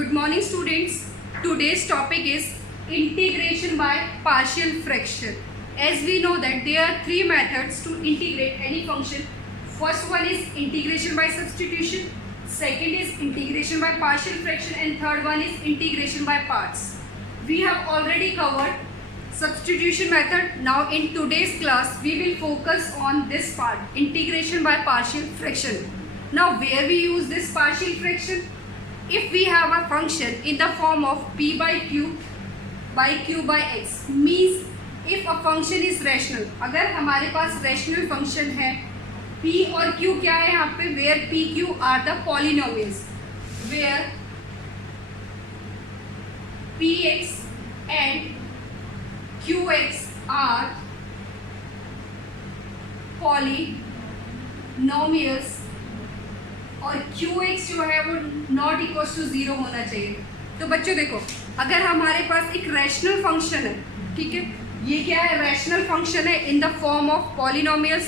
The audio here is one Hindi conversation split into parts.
Good morning students. Today's topic is integration by partial fraction. As we know that there are three methods to integrate any function. First one is integration by substitution, second is integration by partial fraction, and third one is integration by parts. We have already covered substitution method. Now in today's class we will focus on this part, integration by partial fraction. Now where we use this partial fraction? If we have a function in the form of p by q by x, means if a function is rational, अगर हमारे पास rational function है, p और q क्या है यहाँ पे, where p q are the polynomials, where px and qx are polynomials और qx जो है वो नॉट इक्वल टू 0 होना चाहिए. तो बच्चों देखो, अगर हमारे पास एक रैशनल फंक्शन है, ठीक है, ये क्या है, रैशनल फंक्शन है in the form of polynomials.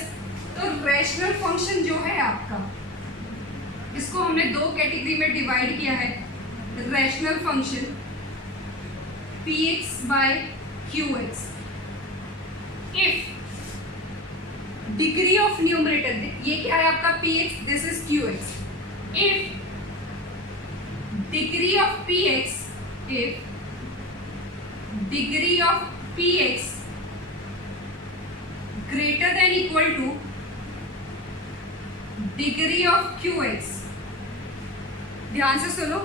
तो रैशनल फंक्शन जो है आपका, इसको हमने दो कैटेगरी में डिवाइड किया है. Rational function px by qx, if degree of numerator, ये क्या है आपका px, this is qx. If degree of px greater than equal to degree of qx, ध्यान से सुनो,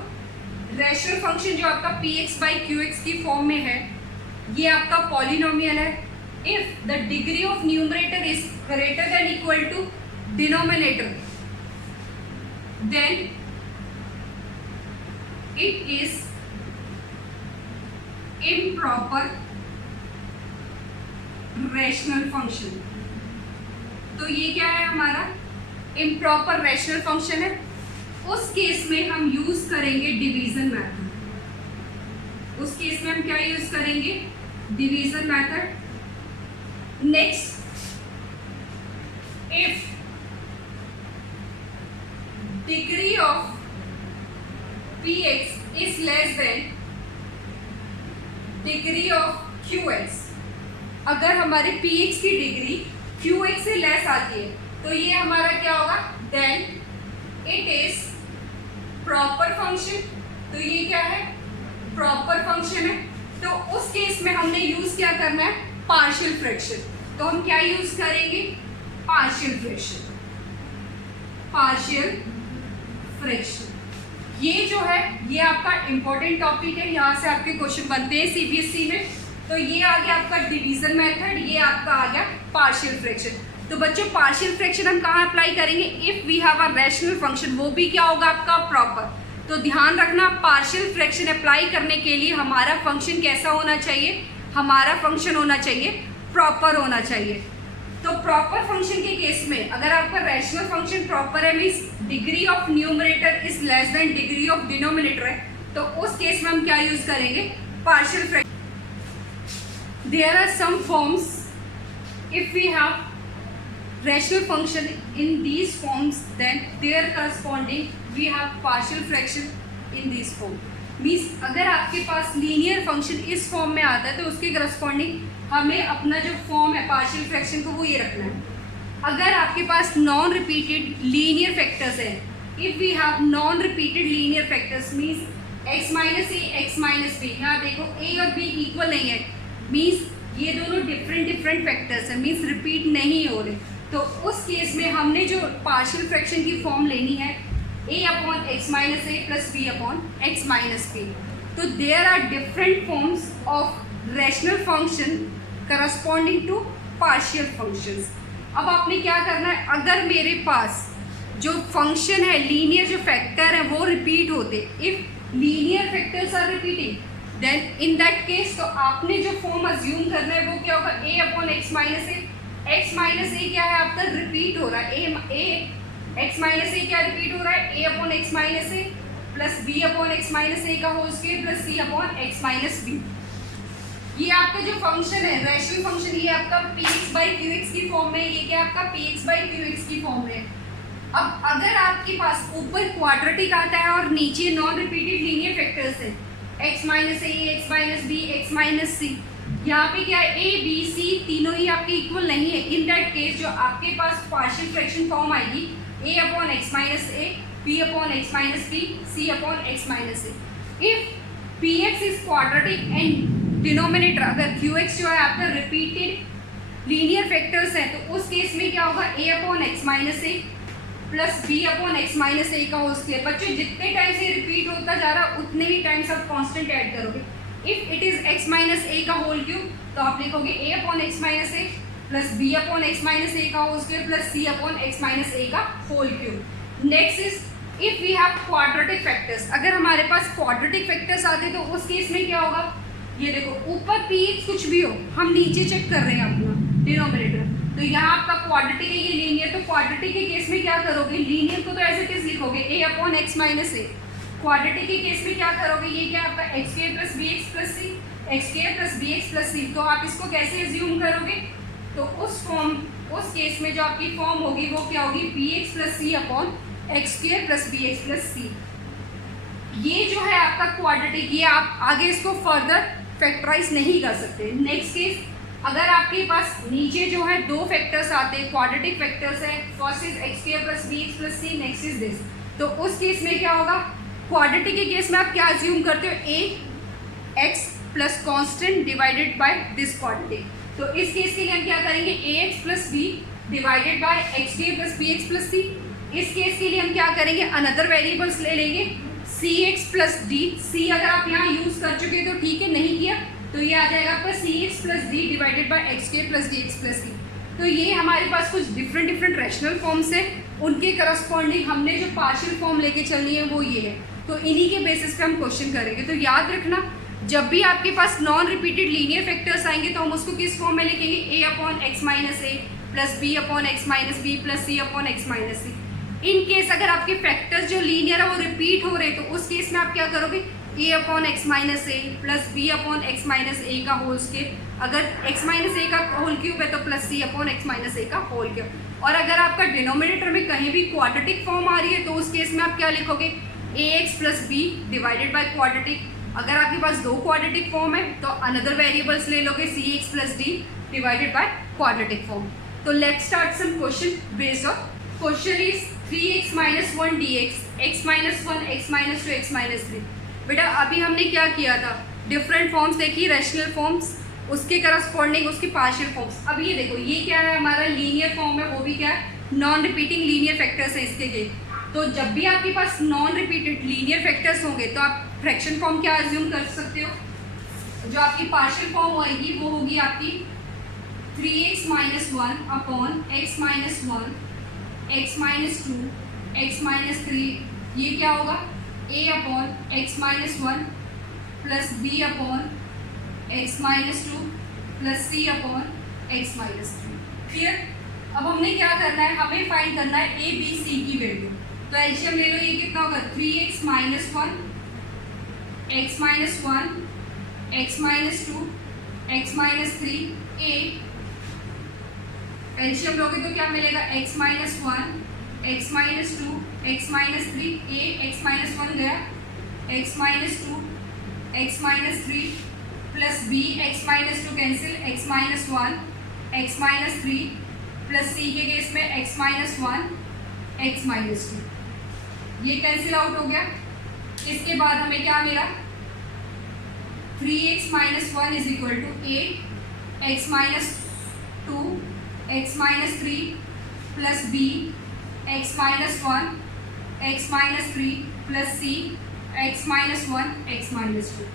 रैशनल फंक्शन जो आपका px बाई qx की फॉर्म में है, ये आपका पॉलिनोमियल है. If the degree of numerator is greater than equal to denominator, then it is improper rational function. तो ये क्या है हमारा improper rational function है. उस केस में हम यूज करेंगे डिवीजन मेथड. उस केस में हम क्या यूज करेंगे, division method. Next, if degree of px is less than degree of qx, अगर हमारे px की डिग्री qx से लेस आती है तो ये हमारा क्या होगा, then it is proper function. तो ये क्या है, प्रॉपर फंक्शन है. तो उस केस में हमने यूज क्या करना है, पार्शियल फ्रैक्शन. तो हम क्या यूज करेंगे, पार्शियल फ्रैक्शन. पार्शियल फ्रैक्शन ये जो है, ये आपका इंपॉर्टेंट टॉपिक है, यहाँ से आपके क्वेश्चन बनते हैं सीबीएसई में. तो ये आ गया आपका डिवीजन मेथड, ये आपका आ गया पार्शियल फ्रैक्शन. तो बच्चों पार्शियल फ्रैक्शन हम कहाँ अप्लाई करेंगे, if we have a rational function, वो भी क्या होगा आपका, प्रॉपर. तो ध्यान रखना, पार्शियल फ्रैक्शन अप्लाई करने के लिए हमारा फंक्शन कैसा होना चाहिए, हमारा फंक्शन होना चाहिए प्रॉपर होना चाहिए. तो प्रॉपर फंक्शन के केस में अगर आपका रैशनल फंक्शन प्रॉपर है, means degree of numerator is less than degree of denominator है, तो उस केस में हम क्या यूज करेंगे, partial fraction. There are some forms, if we have rational function in these forms, then their corresponding we have partial fraction in these form. Means अगर आपके पास लीनियर फंक्शन इस फॉर्म में आता है तो उसके करस्पॉन्डिंग हमें अपना जो फॉर्म है पार्शियल फ्रैक्शन को वो ये रखना है. अगर आपके पास नॉन रिपीटेड लीनियर फैक्टर्स है, if we have non repeated linear factors, means x minus A x minus B, यहाँ देखो a और b इक्वल नहीं है, मीन्स ये दोनों डिफरेंट फैक्टर्स है, मीन्स रिपीट नहीं हो रहे. तो उस केस में हमने जो पार्शियल फ्रैक्शन की फॉर्म लेनी है, a upon x minus a plus b upon x minus b. तो there are different forms of rational function corresponding to partial functions. अब आपने क्या करना है, अगर मेरे पास जो फंक्शन है, लीनियर जो फैक्टर है वो रिपीट होते, if linear factors are repeating, then in that case तो आपने जो फॉर्म अज्यूम करना है वो क्या होगा, a upon x minus A. X minus a क्या है आपका, रिपीट हो रहा है, एक्स माइनस ए क्या रिपीट हो रहा है, a upon x minus a plus b upon x minus a का whole square plus c upon x minus b. ये आपका जो फंक्शन है रैशनल फंक्शन, ये आपका px बाई qx की फॉर्म में, ये क्या आपका px बाई qx की फॉर्म में. अब अगर आपके पास ऊपर क्वाड्रेटिक आता है और नीचे non repeated linear factors minus ए, एक्स माइनस ए, x minus b, x minus c. यहाँ पे क्या है, ए बी सी तीनों ही आपके इक्वल नहीं है। इन दैट केस जो आपके पास पार्शियल फ्रैक्शन फॉर्म आएगी a upon x minus a, b upon x minus b, c upon x minus a. If p x is quadratic and denominator अगर क्यू एक्स जो है आपका रिपीटेड लीनियर फैक्टर्स है, तो उस केस में क्या होगा, a upon x minus a plus b upon x minus a का होल स्क्वायर। बच्चों जितने टाइम से रिपीट होता जा रहा है उतने ही टाइम्स आप कांस्टेंट ऐड करोगे। If it is x minus a का होल क्यूब तो आप लिखोगे a upon x minus a plus b upon x minus a का whole square plus c upon x minus a का whole cube. Next is if we have quadratic factors, अगर हमारे पास क्वाड्रेटिक फैक्टर्स आते तो उस केस में क्या होगा, ये देखो ऊपर पी कुछ भी हो, हम नीचे चेक कर रहे हैं अपना डिनोमिनेटर, तो यहाँ आपका क्वाड्रेटिक है, ये लीनियर, तो क्वाड्रेटिक के केस में क्या करोगे, लीनियर को तो एज इट इज लिखोगे a upon x minus a. Quadratic के केस में क्या करोगे, ये क्या आपका x square plus B x plus c, x square plus B x plus c. तो आप इसको कैसे एज्यूम करोगे, तो उस केस में जो आपकी फॉर्म होगी वो क्या होगी, b x plus c upon x square plus B x plus c. ये जो है आपका क्वाड्रेटिक, ये आप आगे इसको फर्दर फैक्टराइज नहीं कर सकते। नेक्स्ट केस, अगर आपके पास नीचे जो है दो फैक्टर्स आते हैं, क्वाड्रेटिक फैक्टर्स है, first is x square plus B x plus C, next is this, तो उस केस में क्या होगा, क्वाड्रेटिक के केस में आप क्या अज्यूम करते हो, a x plus constant divided by this quadratic. तो इस केस के लिए हम क्या करेंगे, a x plus b divided by x square plus B x plus c. इस केस के लिए हम क्या करेंगे, अनदर वेरिएबल्स ले लेंगे, सी एक्स प्लस डी। सी अगर आप यहाँ यूज कर चुके तो ठीक है, नहीं किया तो ये आ जाएगा आपका c x plus d divided by x square plus d x plus c. तो ये हमारे पास कुछ डिफरेंट रैशनल फॉर्म्स है, उनके करस्पॉन्डिंग हमने जो पार्शियल फॉर्म लेके चलनी है वो ये है। तो इन्हीं के बेसिस पे हम क्वेश्चन करेंगे। तो याद रखना, जब भी आपके पास नॉन रिपीटेड लीनियर फैक्टर्स आएंगे तो हम उसको किस फॉर्म में लिखेंगे, a upon x minus a plus b upon x minus b plus c upon x minus c. In case अगर आपके फैक्टर्स जो लीनियर है वो रिपीट हो रहे तो उस केस में आप क्या करोगे, a upon x minus a plus b upon x minus a का होल स्क्वायर। अगर एक्स माइनस ए का होल क्यूब है तो plus c upon x minus a का होल क्यूब। और अगर आपका डिनोमिनेटर में कहीं भी क्वाड्रेटिक फॉर्म आ रही है तो उस केस में आप क्या लिखोगे, a x plus b divided by quadratic. अगर आपके पास दो क्वाड्रेटिक फॉर्म है तो अनदर वेरिएबल्स ले लोगे, c x plus d divided by quadratic form. तो let's start some question based on question is 3x minus 1 dx, x minus 1, x minus 2, x minus 3। बेटा अभी हमने क्या किया था, डिफरेंट फॉर्म्स देखी, रैशनल फॉर्म्स, उसके करस्पॉन्डिंग उसके पार्शियल फॉर्म्स। अब ये देखो, ये क्या है, हमारा लीनियर फॉर्म है, वो भी क्या है, नॉन रिपीटिंग लीनियर फैक्टर्स है इसके लिए। तो जब भी आपके पास नॉन रिपीटेड लीनियर फैक्टर्स होंगे तो आप फ्रैक्शन फॉर्म क्या अज्यूम कर सकते हो, जो आपकी पार्शियल फॉर्म होगी वो होगी आपकी 3x minus 1 upon x minus 1, x minus 2, x minus 3। ये क्या होगा, a upon x minus 1 plus b upon x minus 2 plus c upon x minus 3। Clear. अब हमने क्या करना है, हमें फाइंड करना है a b c की वैल्यू। तो एलसीएम ले लो, ये कितना होगा, 3x minus 1, x minus 1, x minus 2, x minus 3, a। LCM लोगे तो क्या मिलेगा, x minus 1, x minus 2, x minus 3, a x minus 1 गया, x minus 2, x minus 3 plus b x minus 2 cancel, x minus 1, x minus 3 plus c के केस में x minus 1, x minus 2, ये कैंसिल आउट हो गया। इसके बाद हमें क्या मिला, 3x minus 1 is equal to a x minus 2 x minus 3 plus b x minus 1 x minus 3 plus c x minus 1 x minus 2।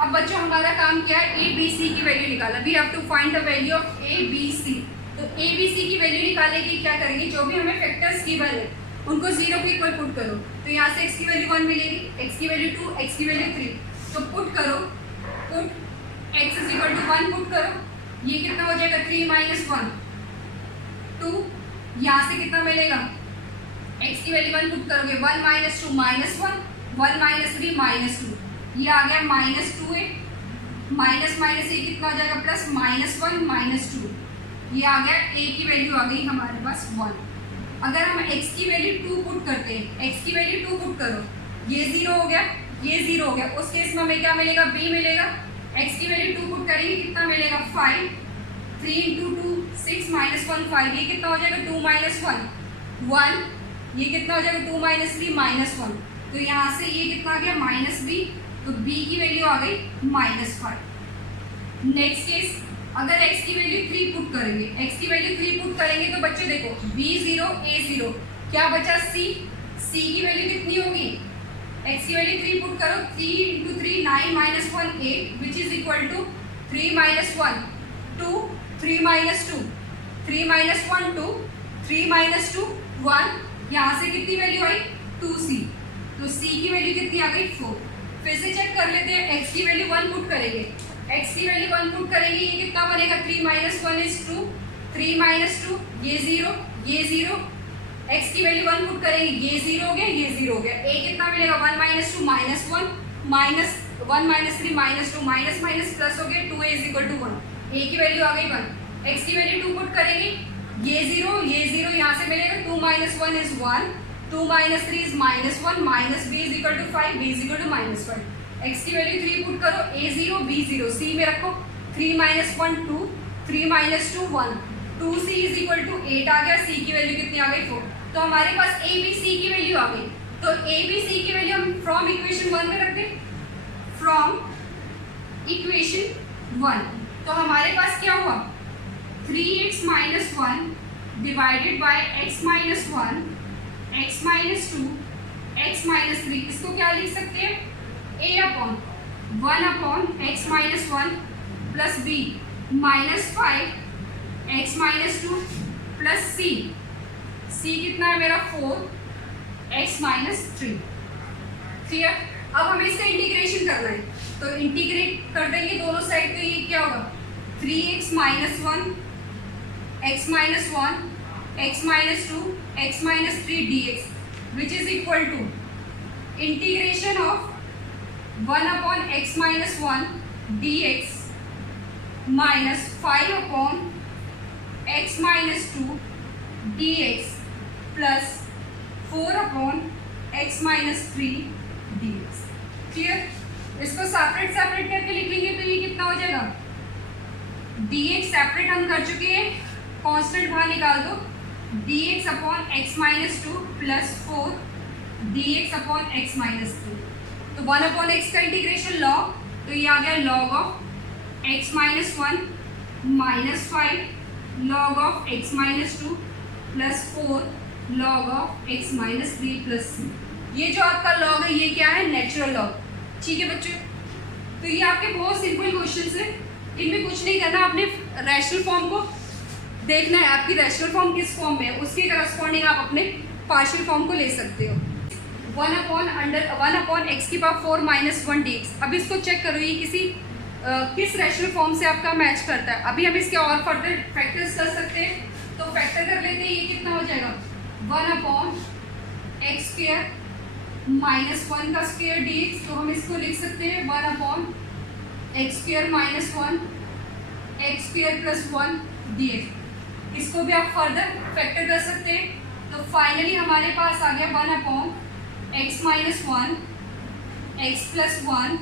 अब बच्चों हमारा काम क्या है, a b c की वैल्यू निकाला। We have to find the value of a b c। तो a b c की वैल्यू निकालने की क्या करेंगे, जो भी हमें फैक्टर्स गिवन है उनको 0 के इक्वल पुट करो। तो यहाँ से x की वैल्यू 1 मिलेगी, x की वैल्यू 2, x की वैल्यू 3। तो पुट करो, put x is equal to 1 put करो, ये कितना हो जाएगा, 3 minus 1 2। यहाँ से कितना मिलेगा, x की वैल्यू 1 पुट करोगे, 1 minus 2 minus 1, 1 minus 3 minus 2, ये आ गया minus 2a, माइनस माइनस ये कितना हो जाएगा, प्लस -1 -2, ये आ गया a की वैल्यू आ गई हमारे पास 1। अगर हम x की वैल्यू 2 पुट करते हैं, x की वैल्यू 2 पुट करो, ये 0 हो गया, ये 0 हो गया। उस केस में हमें क्या मिलेगा, b मिलेगा। x की वैल्यू 2 पुट करेंगे, कितना मिलेगा 5, 3 × 2 6 -1 5, ये कितना हो जाएगा 2 - 1 1, ये कितना हो जाएगा 2 - 3 -1, तो यहाँ से ये कितना आ गया -b, तो b की वैल्यू आ गई -5। नेक्स्ट केस, अगर x की वैल्यू 3 पुट करेंगे, x की वैल्यू 3 पुट करेंगे तो बच्चों देखो b 0 a 0, क्या बचा c, c की वैल्यू कितनी होगी, x की वैल्यू 3 पुट करो, 3 × 3 9 - 1 8, विच इज इक्वल टू 3 - 1 2, 3 - 2 3 - 1 2, 3 - 2 1, यहाँ से कितनी वैल्यू आई 2c, तो c की वैल्यू कितनी आ गई 4। फिर से चेक कर लेते हैं, x की वैल्यू 1 पुट करेंगे, x की वैल्यू 1 पुट करेंगे, ये कितना बनेगा 3 - 1 is 2, 3 - 2 ये 0 ये 0, x की वैल्यू 1 पुट करेंगे, ये 0 हो गया ये 0 हो गया, a कितना मिलेगा 1 - 2 -1 -1 -3 -2 माइनस माइनस प्लस हो गया, 2a = 1, a की वैल्यू आ गई 1, x की वैल्यू 2 पुट करेंगे, ये 0 यहाँ से मिलेगा 2 - 1 is 1, 2 - 3 is -1, -b = 5, b = -5, x की वैल्यू 3 पुट करो, a 0 b 0, c में रखो, 3 - 1 2, 3 - 2 1, 2c = 8 आ गया, c की वैल्यू कितनी आ गई 4। तो हमारे पास a b c की वैल्यू आ गई, तो a b c की वैल्यू हम फ्रॉम इक्वेशन 1 में रख दें, फ्रॉम इक्वेशन 1, तो हमारे पास क्या हुआ 3x - 1 divided by x - 1 x - 2 x - 3, इसको क्या लिख सकते हैं a/1/x - 1 plus b -5 x - 2 plus c कितना है मेरा 4 x - 3। क्लियर। अब हमें इसका इंटीग्रेशन करना है, तो इंटीग्रेट कर देंगे दोनों साइड, तो ये क्या होगा 3x - 1 x - 1 x - 2 x - 3 dx, which is equal to integration of 1/x - 1 dx minus 5/x - 2 dx plus 4/x - 3 dx। Clear. इसको सेपरेट करके लिख लेंगे, तो ये कितना हो जाएगा dx सेपरेट हम कर चुके हैं, कांस्टेंट बाहर निकाल दो, dx/x - 2 प्लस 4 dx/x - 3, तो 1/x का इंटीग्रेशन लॉग, तो ये आ गया log of x - 1 minus 5 log of x - 2 plus 4 log of x - 3 plus c। ये जो आपका लॉग है ये क्या है नेचुरल लॉग। ठीक है बच्चों, तो ये आपके बहुत सिंपल क्वेश्चंस है, इनमें कुछ नहीं करना, आपने रैशनल फॉर्म को देखना है, आपकी रैशनल फॉर्म किस फॉर्म में है उसके करस्पॉन्डिंग आप अपने पार्शियल फॉर्म को ले सकते हो। 1/(x⁴ - 1 dx। अब इसको चेक करो ये किस रैशनल फॉर्म से आपका मैच करता है। अभी हम इसके और फर्दर फैक्टर्स कर सकते हैं, तो फैक्टर कर लेते हैं, ये कितना हो जाएगा 1/(x² - 1 का स्क्वायर dx, तो हम इसको लिख सकते हैं 1/(x² - 1 x² + 1 dx। इसको भी आप फर्दर फैक्टर कर सकते हैं, तो फाइनली हमारे पास आ गया 1/(x - 1 x + 1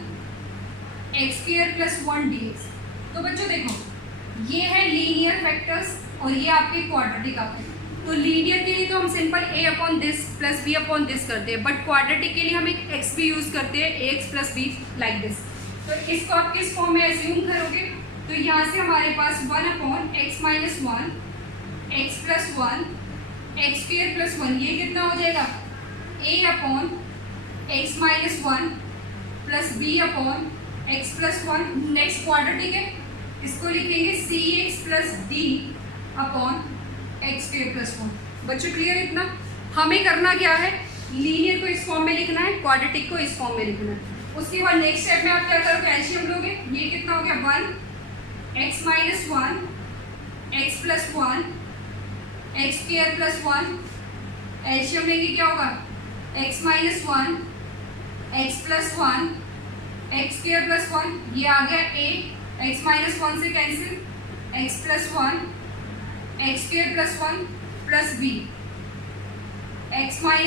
x² + 1 dx। तो बच्चों देखो ये है लीनियर फैक्टर्स और ये आपके क्वाड्रेटिक आते हैं। तो लीनियर के लिए तो हम सिंपल a/this प्लस b/this करते हैं, बट क्वाड्रेटिक के लिए हम एक x भी यूज़ करते हैं, ax + b लाइक दिस। तो इसको आप किस फॉर्म में एज्यूम करोगे, तो यहाँ से हमारे पास 1/(x - 1 x + 1 x² + 1, ये कितना हो जाएगा a/(x - 1 plus b/(x + 1। Next quadratic है, इसको लिखेंगे cx + d/(x² + 1। बच्चों क्लियर इतना। हमें करना क्या है, लीनियर को इस फॉर्म में लिखना है, क्वाड्रेटिक को इस फॉर्म में लिखना है। उसके बाद नेक्स्ट स्टेप में आप क्या करोगे, एलसीएम लोगे, ये कितना हो गया 1/(x - 1 x + 1 x² + 1, एलसीएम लेंगे क्या होगा x - 1 x + 1 x² + 1, ये आ गया a, x - 1 से cancel, x + 1 x² + 1 plus b, x - 1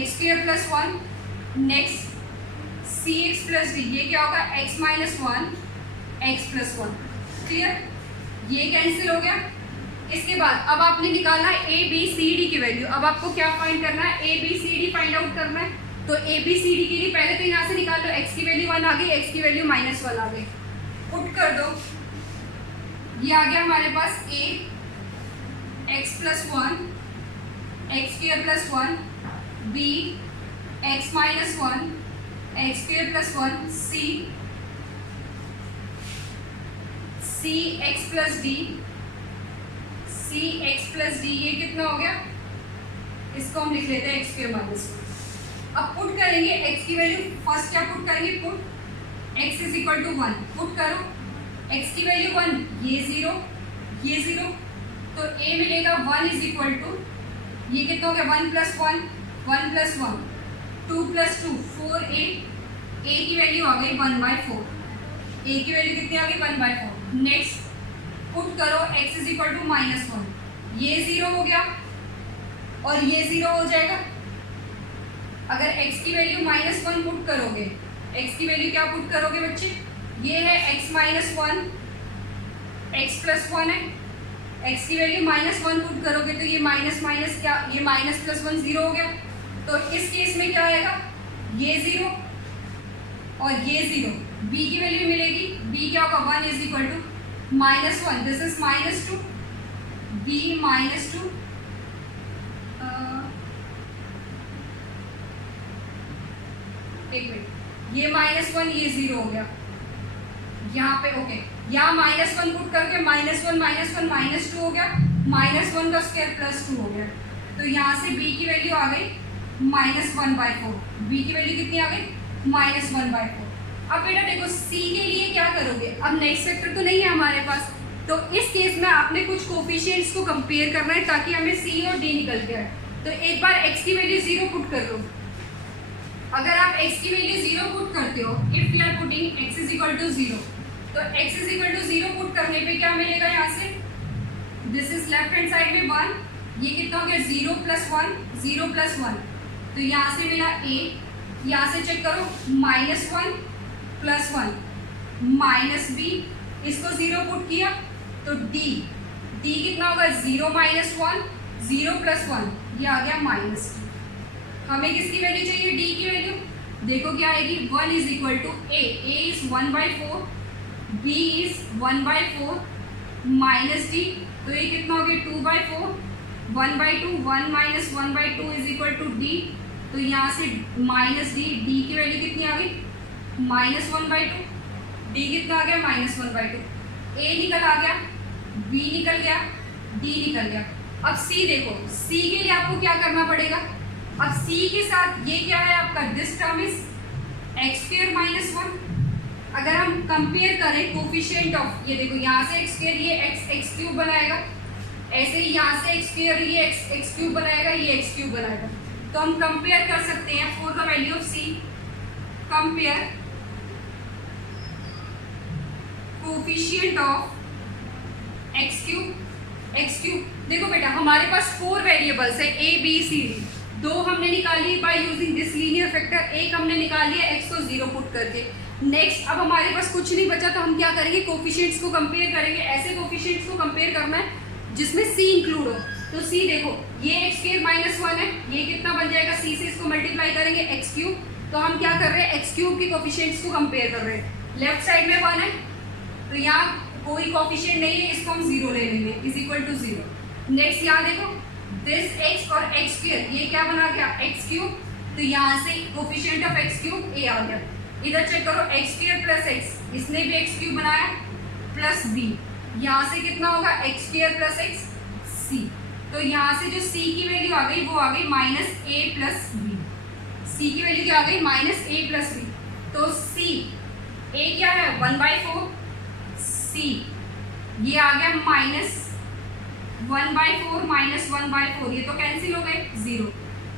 x² + 1 next c x plus d, ये क्या होगा x minus one x plus one. Clear, ये कैंसिल हो गया। इसके बाद अब आपने निकालना है ए बी सी डी की वैल्यू। अब आपको क्या फाइंड करना है, a b c d find out करना है। तो ए बी सी डी के लिए पहले तो यहाँ से निकाल लो, एक्स की वैल्यू 1 आ गई, एक्स की वैल्यू -1 आ गई, पुट कर दो। ये आ गया हमारे पास a x plus 1 x square plus 1, b x minus 1 x square plus 1, c x plus d, c x plus d, ये कितना हो गया, इसको हम लिख लेते हैं एक्स स्क्वायर माइनस 1। अब पुट करेंगे एक्स की वैल्यू, फर्स्ट क्या पुट करेंगे, put x is equal to 1, put करो एक्स की वैल्यू 1, ये 0 ये 0, तो ए मिलेगा 1 इज इक्वल टू, ये कितना हो गया 1 प्लस 1 1 प्लस 1 2 प्लस 2 4, ए की वैल्यू आ गई 1/4, ए की वैल्यू कितनी आ गई 1/4। नेक्स्ट पुट करो x इज इक्वल टू -1, ये 0 हो गया और ये 0 हो जाएगा। अगर x की वैल्यू -1 पुट करोगे, x की वैल्यू क्या पुट करोगे बच्चे, ये है x माइनस 1 x प्लस 1 है, x की वैल्यू -1 पुट करोगे तो ये माइनस माइनस क्या, ये माइनस प्लस 1 0 हो गया। तो इस केस में क्या आएगा, ये 0 और ये 0, b की वैल्यू मिलेगी, b क्या होगा 1 is equal to -1, this is -2, b -2, एक मिनट, ये -1 ये 0 हो गया यहाँ पे, ओके, यहाँ -1 पुट करके -1 -2 हो गया, -1 का स्क्वायर +2 हो गया। तो यहाँ से b की वैल्यू आ गई -1/4, b की वैल्यू कितनी आ गई -1/4। अब बेटा देखो c के लिए क्या करोगे, अब नेक्स्ट वेक्टर तो नहीं है हमारे पास, तो इस केस में आपने कुछ कोफिशिएंट्स को कंपेयर करना है ताकि हमें c और d निकल के आए। तो एक बार x की वैल्यू 0 पुट कर लो। अगर आप x की वैल्यू 0 पुट करते हो, if you are putting x is equal to 0, तो x is equal to 0 put करने पे क्या मिलेगा, यहाँ से this is left hand side में 1, ये कितना हो गया 0 + 1 0 + 1, तो यहाँ से मिला a, यहाँ से चेक करो -1 + 1 -b, इसको 0 पुट किया तो d कितना होगा 0 - 1 0 + 1, ये आ गया -2। हमें किसकी वैल्यू चाहिए, d की वैल्यू, देखो क्या आएगी 1 is equal to a is 1/4, b is 1/4 minus d, तो ये कितना हो गया 2/4, 1/2 1 - 1/2 इज इक्वल टू d, तो यहाँ से -d की वैल्यू कितनी आ गई -1/2, d कितना आ गया -1/2, a निकल आ गया, b निकल गया, d निकल गया। अब c देखो, c के लिए आपको क्या करना पड़ेगा, अब c के साथ ये क्या है आपका, दिस टर्म इज x² - 1। अगर हम कंपेयर करें कोफिशिएंट ऑफ, ये देखो यहाँ से x², ये x³ बनाएगा, ऐसे ही यहाँ से x² ये x³ बनाएगा, ये x³ बनाएगा। तो हम कंपेयर कर सकते हैं for the value of c, compare coefficient of x³ देखो बेटा हमारे पास 4 वेरिएबल्स है a b c d, 2 हमने निकाली by using this linear factor, एक हमने निकाल लिया x को 0 पुट करके। नेक्स्ट अब हमारे पास कुछ नहीं बचा, तो हम क्या करेंगे, कोफिशिएंट्स को कंपेयर करेंगे। ऐसे कोफिशिएंट्स को कंपेयर करना है जिसमें c इंक्लूड हो। तो c देखो ये x² - 1 है, ये कितना बन जाएगा, c से इसको मल्टीप्लाई करेंगे x³, तो हम क्या कर रहे हैं x³ के कोफिशिएंट्स को कंपेयर कर रहे हैं। लेफ्ट साइड में 1 है तो यहाँ कोई कोफिशिएंट नहीं है, इसको हम 0 ले लेंगे इज इक्वल टू 0। नेक्स्ट यहाँ देखो दिस x और x², ये क्या बना गया x³, तो यहाँ से कोफिशिएंट ऑफ x³ a आ गया। इधर चेक करो x² + x, इसने भी x³ बनाया प्लस b, यहाँ से कितना होगा x² + x c, तो यहाँ से जो c की वैल्यू आ गई वो आ गई -a + b, c की वैल्यू क्या आ गई -a + b, तो c a क्या है 1/4, c ये आ गया -1/4 - 1/4, ये तो कैंसिल हो गए 0,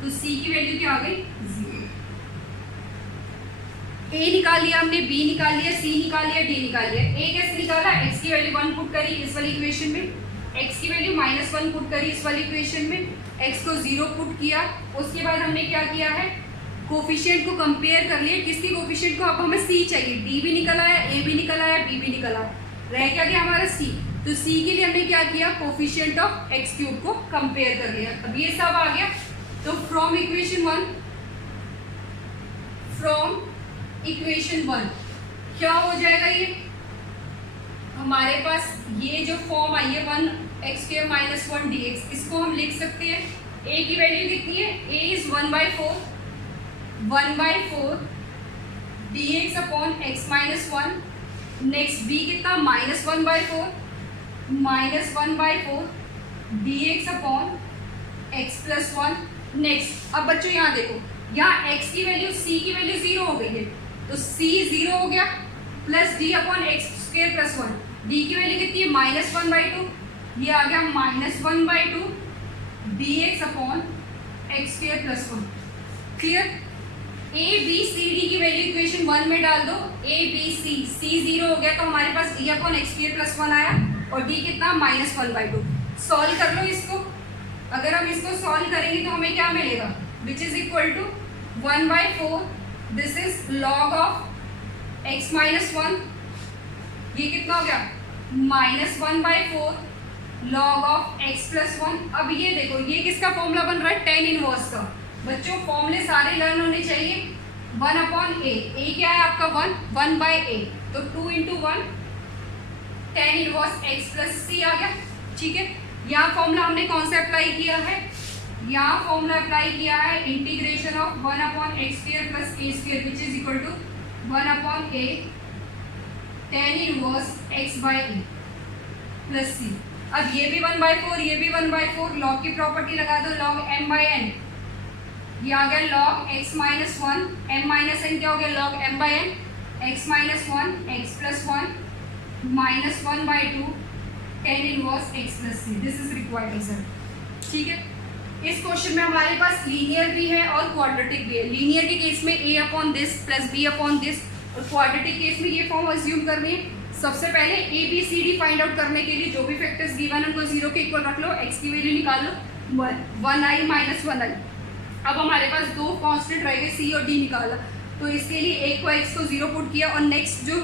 तो c की वैल्यू क्या आ गई 0। a निकाल लिया हमने, b निकाल लिया, c निकाल लिया, d निकाल लिया। a कैसे निकाला, x की वैल्यू 1 पुट करी इस वाली इक्वेशन में, x की वैल्यू -1 पुट करी इस वाली इक्वेशन में, x को 0 पुट किया, उसके बाद हमने क्या किया है कोफिशिएंट को कंपेयर कर लिए, किसकी कोफिशिएंट को, अब हमें सी चाहिए, डी भी निकल आया, ए भी निकल आया, बी भी निकल आया, रह क्या गया हमारा सी। तो सी के लिए हमने क्या किया, कोफिशिएंट ऑफ एक्स क्यूब को कंपेयर कर लिया। अब ये सब आ गया। तो फ्रॉम इक्वेशन वन क्या हो जाएगा, ये हमारे पास ये जो फॉर्म आई है 1x² - 1dx, इसको हम लिख सकते हैं। a की वैल्यू कितनी है, a is 1/4 dx upon x - 1। Next b कितना, -1/4 dx अपॉन x + 1। नेक्स्ट अब बच्चों यहाँ देखो, यहाँ x की वैल्यू, c की वैल्यू 0 हो गई है, तो c 0 हो गया, plus d upon x² + 1। d की वैल्यू कितनी है, -1/2, ये आ गया -1/2 dx upon x² + 1। Clear. a b c d की वैल्यू इक्वेशन 1 में डाल दो, a b c 0 हो गया, तो हमारे पास d अपॉन x² + 1 आया, और d कितना, -1/2। सॉल्व कर लो इसको। अगर हम इसको सॉल्व करेंगे तो हमें क्या मिलेगा, which is equal to 1/4, this is log of x - 1, ये कितना हो गया, -1/4 लॉग ऑफ x + 1। अब ये देखो, ये किसका फॉर्मूला बन रहा है, tan इनवर्स का। बच्चों फॉर्मूले सारे लर्न होने चाहिए। 1/a, a क्या है आपका 1/a, तो 2 × 1 tan इनवर्स x + c आ गया। ठीक है, यहाँ फॉर्मूला हमने कौन सा अप्लाई किया है, यहाँ फॉर्मूला अप्लाई किया है integration of 1/x² + a² which is equal to 1/a tan inverse x/a + c। अब ये भी 1/4, ये भी 1/4, लॉग की प्रॉपर्टी लगा दो, log m/n, ये आ गया log x - 1, m - n क्या हो गया, log m/n, x - 1 x + 1 -1/2 tan inverse x + c। This is required result. ठीक है, इस क्वेश्चन में हमारे पास लीनियर भी है और क्वाड्रेटिक भी है। लीनियर के केस में a upon this plus b upon this, और क्वाड्रेटिक केस में ये फॉर्म अज्यूम करनी है। सबसे पहले a b c d find out करने के लिए जो भी फैक्टर्स गिवन उनको 0 के इक्वल रख लो, x की वैल्यू निकाल लो 1i - 1i। अब हमारे पास दो कांस्टेंट रह गए, c और d निकाला, तो इसके लिए एक को x को 0 पुट किया, और नेक्स्ट जो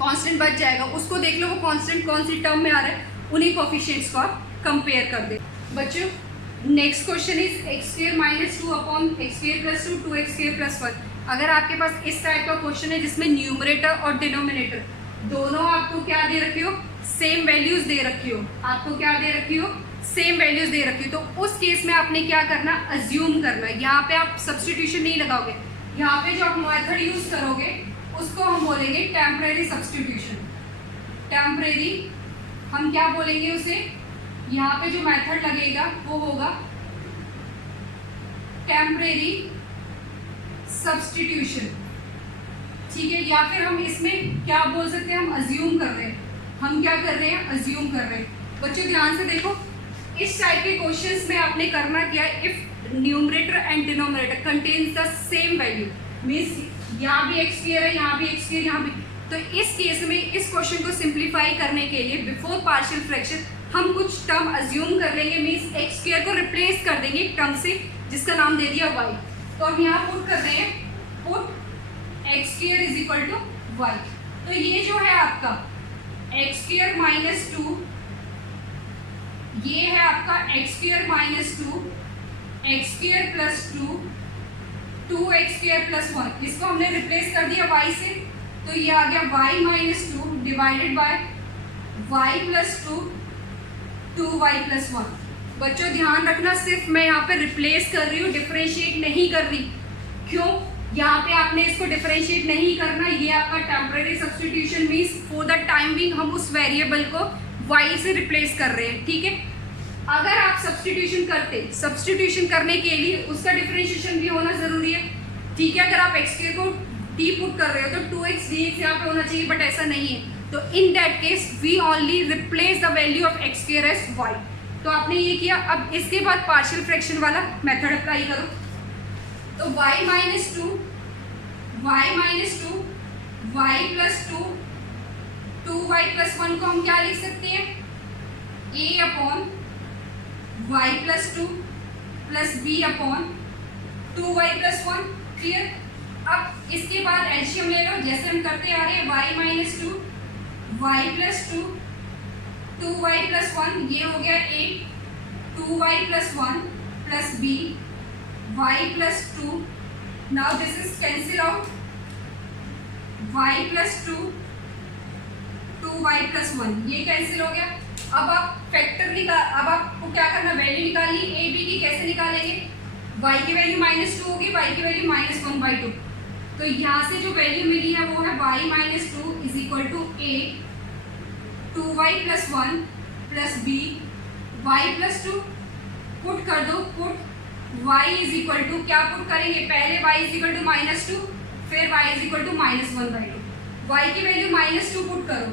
कांस्टेंट बच जाएगा उसको देख लो वो कांस्टेंट कौन सी टर्म में आ रहा है, उन्हीं कोफिशिएंट्स को आप कंपेयर कर दे। बच्चों next question is x² - 2 upon x² + 2 2x² + 1। अगर आपके पास इस टाइप का क्वेश्चन है जिसमें न्यूमरेटर और डिनोमिनेटर दोनों आपको क्या दे रखी हो, सेम वैल्यूज दे रखी हो, आपको क्या दे रखी हो, सेम वैल्यूज दे रखी हो, तो उस केस में आपने क्या करना, अज्यूम करना है। यहाँ पे आप सब्सटीट्यूशन नहीं लगाओगे, यहाँ पे जो आप मेथड यूज करोगे उसको हम बोलेंगे टेम्परेरी सब्सटीट्यूशन। टेम्परेरी हम क्या बोलेंगे उसे, यहाँ पे जो मेथड लगेगा वो होगा टेम्परेरी सब्सटीट्यूशन। ठीक है, या फिर हम इसमें क्या बोल सकते हैं, हम अज्यूम कर रहे हैं, हम क्या कर रहे हैं, अज्यूम कर रहे हैं। बच्चों ध्यान से देखो, इस टाइप के क्वेश्चंस में आपने करना क्या है, if numerator and denominator contains the same value, means यहाँ भी x² है, यहाँ भी x², यहाँ भी, तो इस केस में इस क्वेश्चन को सिंप्लीफाई करने के लिए बिफोर पार्शियल फ्रैक्शन हम कुछ टर्म अज्यूम कर लेंगे, मीन्स x² को रिप्लेस कर देंगे एक टर्म से जिसका नाम दे दिया y। तो हम यहाँ पुट कर रहे हैं, पुट x² = y। तो ये जो है आपका x² - 2, ये है आपका x² - 2 x² + 2 2x² + 1, इसको हमने रिप्लेस कर दिया y से, तो ये आ गया y - 2 divided by y + 2 2y + 1। बच्चों ध्यान रखना, सिर्फ मैं यहाँ पे रिप्लेस कर रही हूँ, डिफरेंशिएट नहीं कर रही। क्यों, यहाँ पे आपने इसको डिफरेंशिएट नहीं करना, ये आपका temporary substitution means for the time being हम उस वेरिएबल को y से रिप्लेस कर रहे हैं। ठीक है, अगर आप सब्सटीट्यूशन करते, सब्सटीट्यूशन करने के लिए उसका डिफरेंशिएशन भी होना जरूरी है। ठीक है, अगर आप x² को t पुट कर रहे हो तो 2x dx यहाँ पे होना चाहिए, बट ऐसा नहीं है, तो in that case we only replace the value of x² as y। तो आपने ये किया। अब इसके बाद पार्शियल फ्रैक्शन वाला मेथड अप्लाई करो, तो y - 2 y + 2 2y + 1 को हम क्या लिख सकते हैं, a upon y + 2 plus b upon 2y + 1। Clear. अब इसके बाद एलसीएम ले लो, जैसे हम करते आ रहे हैं, y minus 2, y plus 2, 2y plus 1, ये हो गया a, 2y plus 1 plus b, y plus 2, now this is cancel out, y plus 2, 2y plus 1, ये कैंसिल हो गया। अब आप फैक्टर निकाल, अब आपको क्या करना, वैल्यू निकालनी, ए बी की। कैसे निकालेंगे, y की वैल्यू -2 होगी, y की वैल्यू -1/2, तो यहाँ से जो वैल्यू मिली है वो है y minus 2 is equal to a, 2y plus 1 plus b, y plus 2 put कर दो, put y is equal to, क्या पुट करेंगे, पहले y इज इक्वल टू -2, फिर y is equal to -1/2, y की वैल्यू -2 पुट करो।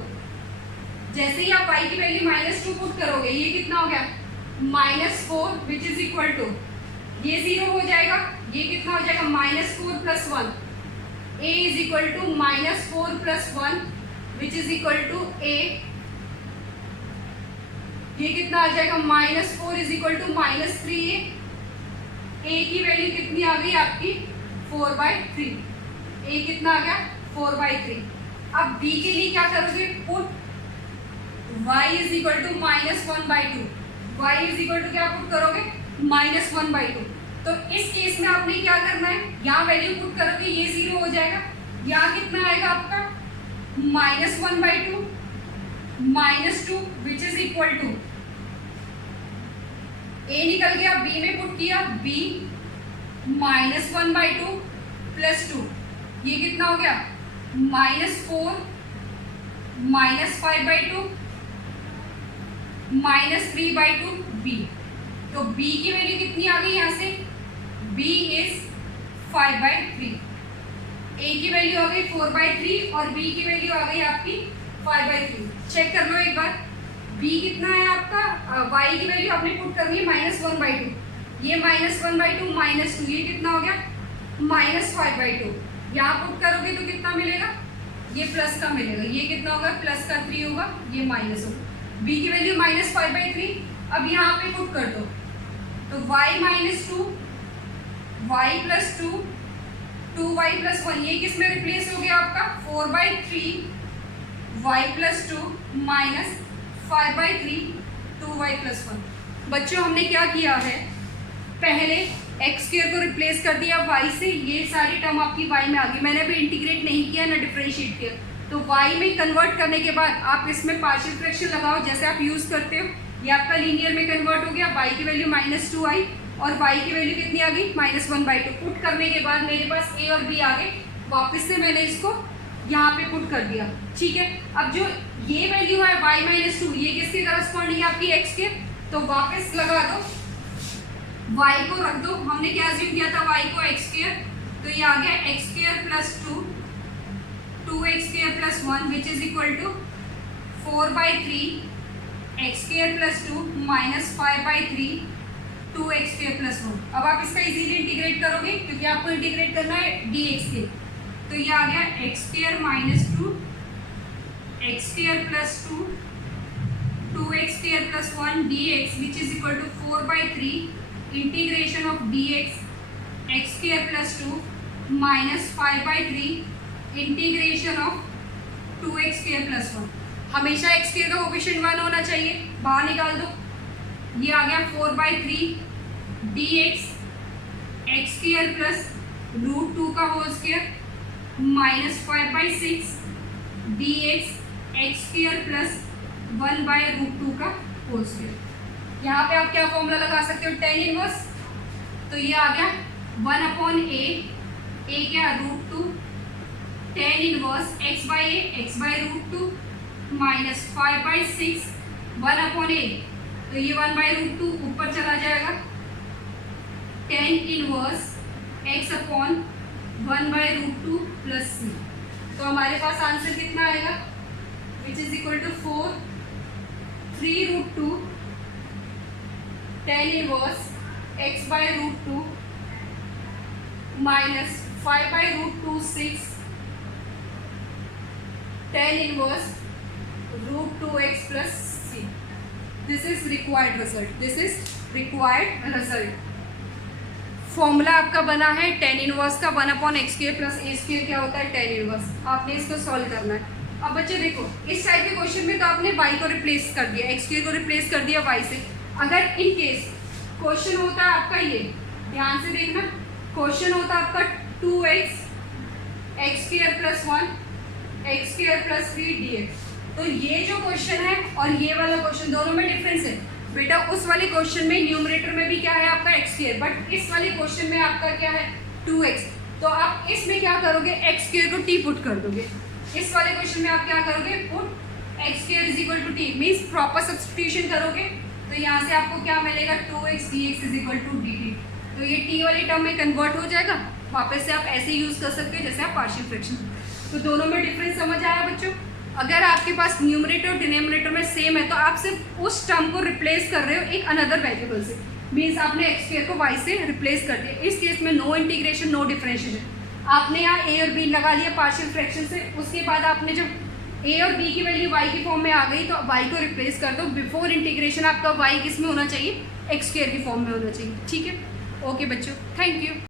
जैसे ही आप y की वैल्यू -2 पुट करोगे, ये कितना हो गया, -4 विच इज इक्वल टू, ये 0 हो जाएगा, ये कितना हो जाएगा, -4 plus 1, a is equal to -4 plus 1 which is equal to a, ये कितना आ जाएगा, -4 is equal to -3a, a की वैल्यू कितनी आ गई आपकी, 4/3, a कितना आ गया, 4/3। अब b के लिए क्या करोगे, put y is equal to -1/2, y is equal to क्या पुट करोगे, -1/2। तो इस केस में आपने क्या करना है, यहाँ वैल्यू पुट करोगे, ये 0 हो जाएगा, यहाँ कितना आएगा आपका, -1/2 -2 which is equal to, a निकल गया, b में पुट किया, b -1/2 प्लस 2, ये कितना हो गया, -4 -5/2 -3/2 b, तो b की वैल्यू कितनी आ गई यहाँ से, b इज 5/3, a की वैल्यू आ गई 4/3 और b की वैल्यू आ गई आपकी 5/3। चेक कर लो एक बार, b कितना है आपका, y की वैल्यू आपने पुट करनी है -1/2, ये -1/2 -2, ये कितना हो गया, -5/2, यहाँ पुट करोगे तो कितना मिलेगा, ये प्लस का मिलेगा, ये कितना होगा, प्लस का 3 होगा, ये माइनस होगा, b की वैल्यू -5/3। अब यहाँ पे पुट कर दो, तो y -2, y plus 2, 2y plus 1, ये किस में रिप्लेस हो गया आपका, 4/3 y plus 2 minus 5/3 2y plus 1। बच्चों हमने क्या किया है, पहले x² को रिप्लेस कर दिया y से, ये सारी टर्म आपकी y में आ गई, मैंने अभी इंटीग्रेट नहीं किया ना डिफरेंशिएट किया, तो y में कन्वर्ट करने के बाद आप इसमें पार्शियल फ्रैक्शन लगाओ, जैसे आप यूज़ करते हो, ये आपका लीनियर में कन्वर्ट हो गया, y की वैल्यू -2 आई और y की वैल्यू कितनी आ गई, -1/2। पुट करने के बाद मेरे पास a और b आ गए, वापस से मैंने इसको यहाँ पे पुट कर दिया, ठीक है। अब जो ये वैल्यू है y -2, ये किसके करस्पॉन्डिंग है, आपकी x के, तो वापस लगा दो, y को रख दो, हमने क्या अज्यूम किया था, y को x², तो ये आ गया x² plus 2, 2x² plus 1 which is equal to 4/3 x² plus 2 minus 5/3 2x² plus 1। अब आप इसका इजीली इंटीग्रेट करोगे, क्योंकि आपको इंटीग्रेट करना है dx के, तो ये आ गया x² minus 2 x² plus 2 2x² plus 1 dx which is equal to 4/3 integration of dx x² plus 2 minus 5/3 integration of 2x² plus 1। हमेशा x² का कोएफिशिएंट 1 होना चाहिए, बाहर निकाल दो, ये आ गया 4/3 dx x² प्लस √2 का whole square minus 5/6 dx x² plus 1/√2 का होल स्क्वायर। यहाँ पे आप क्या फॉर्मूला लगा सकते हो, tan इनवर्स, तो ये आ गया 1/a, a क्या √2 tan inverse x/√2 minus 5/6 1/a, तो ये 1/√2 ऊपर चला जाएगा, tan inverse x/1/√2 plus c, तो हमारे पास आंसर कितना आएगा, which is equal to 4 3√2 tan inverse x/√2 minus 5/√2 6 tan inverse √2x plus c. This is required result. This is required result. Formula आपका बना है tan इनवर्स का 1/x² प्लस a² क्या होता है tan इनवर्स। आपने इसको सॉल्व करना है। अब बच्चे देखो इस टाइप के क्वेश्चन में तो आपने y को रिप्लेस कर दिया, x² को रिप्लेस कर दिया y से। अगर इन केस क्वेश्चन होता है आपका ये, ध्यान से देखना, क्वेश्चन होता है आपका 2x x² plus 1 x² plus 3 dx। तो ये जो क्वेश्चन है और ये वाला क्वेश्चन दोनों में डिफरेंस है बेटा। उस वाले क्वेश्चन में न्यूमरेटर में भी क्या है आपका x², बट इस वाले क्वेश्चन में आपका क्या है 2x। तो आप इसमें क्या करोगे, x² को t पुट कर दोगे। इस वाले क्वेश्चन में आप क्या करोगे, put x² is equal to t, means proper substitution करोगे। तो यहाँ से आपको क्या मिलेगा 2x dx is equal to dt। तो ये t वाली टर्म में कन्वर्ट हो जाएगा। वापस से आप ऐसे यूज कर सकते हो जैसे आप पार्शियल फ्रैक्शन। तो दोनों में डिफरेंस समझ आया बच्चों। अगर आपके पास न्यूमरेटर और डिनोमिनेटर में सेम है तो आप सिर्फ उस टर्म को रिप्लेस कर रहे हो एक अनदर वेरिएबल से, मीन्स आपने x² को y से रिप्लेस कर दिया। इस केस में नो इंटीग्रेशन नो डिफरेंशिएशन। आपने यहाँ a और b लगा लिया पार्शियल फ्रैक्शन से, उसके बाद आपने जब a और b की वैल्यू y की फॉर्म में आ गई तो y को रिप्लेस कर दो। बिफोर इंटीग्रेशन आपका y किस में होना चाहिए, x² की फॉर्म में होना चाहिए। ठीक है, ओके बच्चों, थैंक यू।